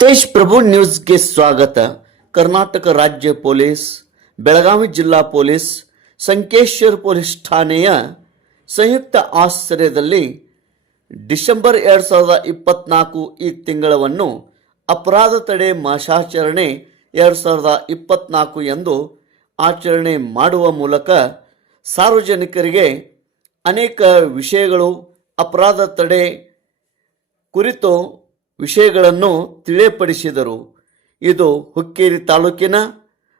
ತೇಜ್ ಪ್ರಭು ನ್ಯೂಸ್ಗೆ ಸ್ವಾಗತ. ಕರ್ನಾಟಕ ರಾಜ್ಯ ಪೊಲೀಸ್, ಬೆಳಗಾವಿ ಜಿಲ್ಲಾ ಪೊಲೀಸ್, ಸಂಕೇಶ್ವರ ಪೊಲೀಸ್ ಠಾಣೆಯ ಸಂಯುಕ್ತ ಆಶ್ರಯದಲ್ಲಿ ಡಿಸೆಂಬರ್ 2024 ಈ ತಿಂಗಳವನ್ನು ಅಪರಾಧ ತಡೆ ಮಾಸಾಚರಣೆ 2024 ಎಂದು ಆಚರಣೆ ಮಾಡುವ ಮೂಲಕ ಸಾರ್ವಜನಿಕರಿಗೆ ಅನೇಕ ವಿಷಯಗಳು, ಅಪರಾಧ ತಡೆ ಕುರಿತು ವಿಷಯಗಳನ್ನು ತಿಳಿಯಪಡಿಸಿದರು. ಇದು ಹುಕ್ಕೇರಿ ತಾಲೂಕಿನ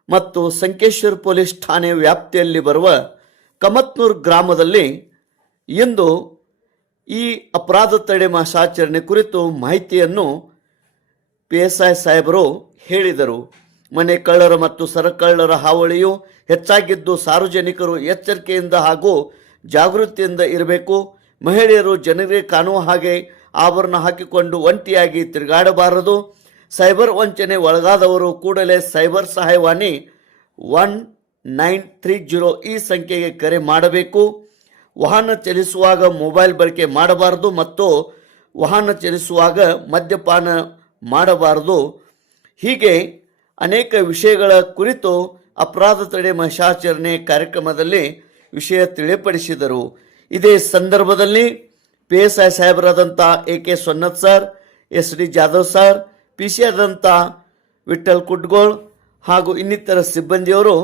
ಮತ್ತು ಸಂಕೇಶ್ವರ ಪೊಲೀಸ್ ಠಾಣೆ ವ್ಯಾಪ್ತಿಯಲ್ಲಿ ಬರುವ ಕಮತ್ನೂರು ಗ್ರಾಮದಲ್ಲಿ ಇಂದು ಈ ಅಪರಾಧ ತಡೆ ಮಾಸಾಚರಣೆ ಕುರಿತು ಮಾಹಿತಿಯನ್ನು PSI ಸಾಹೇಬರು ಹೇಳಿದರು. ಮನೆ ಕಳ್ಳರ ಮತ್ತು ಸರಕಳ್ಳರ ಹಾವಳಿಯು ಹೆಚ್ಚಾಗಿದ್ದು ಸಾರ್ವಜನಿಕರು ಎಚ್ಚರಿಕೆಯಿಂದ ಹಾಗೂ ಜಾಗೃತಿಯಿಂದ ಇರಬೇಕು. ಮಹಿಳೆಯರು ಜನರಿಗೆ ಕಾಣುವ ಹಾಗೆ ಆಭರಣ ಹಾಕಿಕೊಂಡು ಒಂಟಿಯಾಗಿ ತಿರುಗಾಡಬಾರದು. ಸೈಬರ್ ವಂಚನೆ ಒಳಗಾದವರು ಕೂಡಲೇ ಸೈಬರ್ ಸಹಾಯವಾಣಿ 1930 ಈ ಸಂಖ್ಯೆಗೆ ಕರೆ ಮಾಡಬೇಕು. ವಾಹನ ಚಲಿಸುವಾಗ ಮೊಬೈಲ್ ಬಳಕೆ ಮಾಡಬಾರದು ಮತ್ತು ವಾಹನ ಚಲಿಸುವಾಗ ಮದ್ಯಪಾನ ಮಾಡಬಾರದು. ಹೀಗೆ ಅನೇಕ ವಿಷಯಗಳ ಕುರಿತು ಅಪರಾಧ ತಡೆ ಮಾಸಾಚರಣೆ ಕಾರ್ಯಕ್ರಮದಲ್ಲಿ ವಿಷಯ ತಿಳಿಯಪಡಿಸಿದರು. ಇದೇ ಸಂದರ್ಭದಲ್ಲಿ PSI ಸಾಹೇಬರಾದಂಥ AK Sonnat sir, SD Jadhav sir, PC ಆದಂಥ ವಿಠಲ್ ಕುಡ್ಗೋಳ್ ಹಾಗೂ ಇನ್ನಿತರ ಸಿಬ್ಬಂದಿಯವರು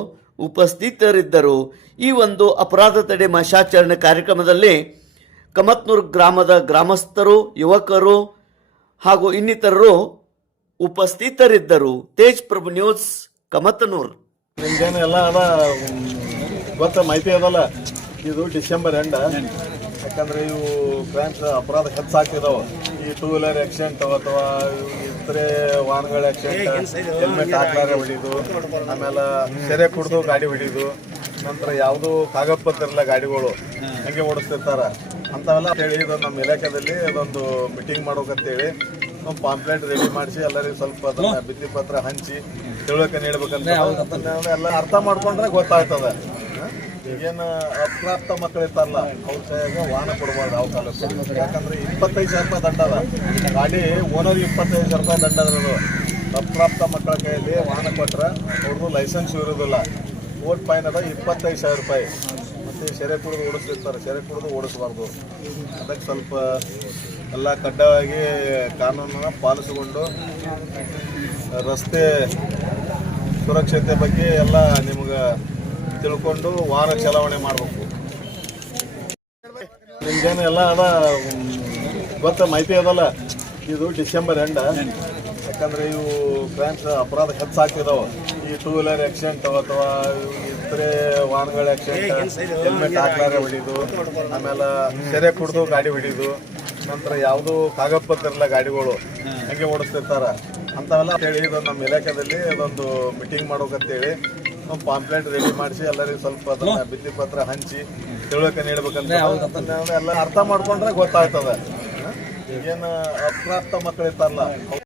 ಉಪಸ್ಥಿತರಿದ್ದರು. ಈ ಒಂದು ಅಪರಾಧ ತಡೆ ಮಾಸಾಚರಣೆ ಕಾರ್ಯಕ್ರಮದಲ್ಲಿ ಕಮತ್ನೂರು ಗ್ರಾಮದ ಗ್ರಾಮಸ್ಥರು, ಯುವಕರು ಹಾಗೂ ಇನ್ನಿತರರು ಉಪಸ್ಥಿತರಿದ್ದರು. ತೇಜ್ ಪ್ರಭು ನ್ಯೂಸ್, ಕಮತ್ನೂರು. ನಿಮ್ಗೇನು ಎಲ್ಲ ಅದ ಗೊತ್ತ ಮಾಹಿತಿ ಅದಲ್ಲ. ಇದು ಡಿಸೆಂಬರ್ ಎಂಡ್, ಯಾಕಂದ್ರೆ ಇವು ಕ್ರೈಮ್ಸ್ ಅಪರಾಧ ಹೆಚ್ಚಾಗ್ತಿದಾವೆ. ಈ 2 ವೀಲರ್ ಆಕ್ಸಿಡೆಂಟ್ ಅಥವಾ ಇತರೆ ವಾಹನಗಳ ಆಕ್ಸಿಡೆಂಟ್, ಹೆಲ್ಮೆಟ್ ಹಾಕ್ಲಾರೆ ಹೊಡಿದು, ಆಮೇಲೆ ಸೆರೆ ಕುಡಿದು ಗಾಡಿ ಹೊಡಿದು, ನಂತರ ಯಾವುದು ಕಾಗದ ಪತ್ರ ಇಲ್ಲ ಗಾಡಿಗಳು ಹಂಗೆ ಓಡಿಸ್ತಿರ್ತಾರ. ಅಂಥವೆಲ್ಲ ಹೇಳಿ ಇದು ನಮ್ಮ ಇಲಾಖೆಯಲ್ಲಿ ಅದೊಂದು ಮೀಟಿಂಗ್ ಮಾಡ್ಬೇಕಂತೇಳಿ ನಾವು ಪಾಂಪ್ಲೆಟ್ ರೆಡಿ ಮಾಡಿಸಿ ಎಲ್ಲರಿಗೂ ಸ್ವಲ್ಪ ಅದನ್ನ ಭಿತ್ತಿ ಪತ್ರ ಹಂಚಿ ತಿಳುವಳಿಕೆ ನೀಡ್ಬೇಕಂತ ಎಲ್ಲ ಅರ್ಥ ಮಾಡ್ಕೊಂಡ್ರೆ ಗೊತ್ತಾಗ್ತದೆ. ಈಗೇನು ಅಪ್ರಾಪ್ತ ಮಕ್ಕಳು ಇರ್ತಾರಲ್ಲ ಅವ್ರ ಕೈಯಾಗ ವಾಹನ ಕೊಡಬಾರ್ದು ಯಾವ ಕಾಲಕ್ಕೆ. ಯಾಕಂದ್ರೆ 25,000 ರೂಪಾಯಿ ದಂಡ ಅದ. ಗಾಡಿ ಓನರ್ 25,000 ರೂಪಾಯಿ ದಂಡ ಅದ್ರದು. ಅಪ್ರಾಪ್ತ ಮಕ್ಕಳ ಕೈಯಲ್ಲಿ ವಾಹನ ಕೊಟ್ರೆ ಅವ್ರದ್ದು ಲೈಸೆನ್ಸ್ ಇರೋದಿಲ್ಲ. ಓಟ್ ಫೈನ್ ಅದ 25,000 ರೂಪಾಯಿ. ಮತ್ತು ಸೆರೆ ಕುಡಿದು ಓಡಿಸ್ತಿರ್ತಾರೆ, ಸೆರೆ ಕುಡಿದು ಓಡಿಸ್ಬಾರ್ದು. ಅದಕ್ಕೆ ಸ್ವಲ್ಪ ಎಲ್ಲ ಕಡ್ಡಾಯವಾಗಿ ಕಾನೂನನ್ನು ಪಾಲಿಸಿಕೊಂಡು ರಸ್ತೆ ಸುರಕ್ಷತೆ ಬಗ್ಗೆ ಎಲ್ಲ ನಿಮ್ಗೆ ತಿಳ್ಕೊಂಡು ವಾಹನ ಚಲಾವಣೆ ಮಾಡಬೇಕು. ನಿಮ್ಗೇನು ಎಲ್ಲ ಅದ ಗೊತ್ತ ಮಾಹಿತಿ ಅದಲ್ಲ. ಇದು ಡಿಸೆಂಬರ್ ಎಂಡ್, ಯಾಕಂದ್ರೆ ಇವು ಕ್ರೈಮ್ಸ್ ಅಪರಾಧ ಹೆಚ್ಚಾಗ್ತಿದಾವೆ. ಈ 2 ವೀಲರ್ ಆಕ್ಸಿಡೆಂಟ್ ಅಥವಾ ಇತರೆ ವಾಹನಗಳ ಆಕ್ಸಿಡೆಂಟ್, ಹೆಲ್ಮೆಟ್ ಹಾಕ್ಲಾರೆ ಹೊಡಿದು, ಆಮೇಲೆ ಸೆರೆ ಕುಡಿದು ಗಾಡಿ ಹೊಡಿದು, ನಂತರ ಯಾವುದು ಕಾಗದ ಪತ್ರ ಇಲ್ಲ ಗಾಡಿಗಳು ಹಂಗೆ ಓಡಿಸ್ತಿರ್ತಾರ. ಅಂಥವೆಲ್ಲ ಹೇಳಿ ಇದು ನಮ್ಮ ಇಲಾಖೆಯಲ್ಲಿ ಅದೊಂದು ಮೀಟಿಂಗ್ ಮಾಡ್ಬೇಕಂತೇಳಿ ನಾವು ಪಾಂಪ್ಲೆಟ್ ರೆಡಿ ಮಾಡಿಸಿ ಎಲ್ಲರಿಗೂ ಸ್ವಲ್ಪ ಅದನ್ನ ಭಿತ್ತಿ ಪತ್ರ ಹಂಚಿ ತಿಳುವಳಿಕೆ ನೀಡ್ಬೇಕಂತ ಎಲ್ಲ ಅರ್ಥ ಮಾಡ್ಕೊಂಡ್ರೆ ಗೊತ್ತಾಗ್ತದೆ. ಈಗೇನು ಅಪ್ರಾಪ್ತ ಮಕ್ಕಳು ಇರ್ತಾರಲ್ಲ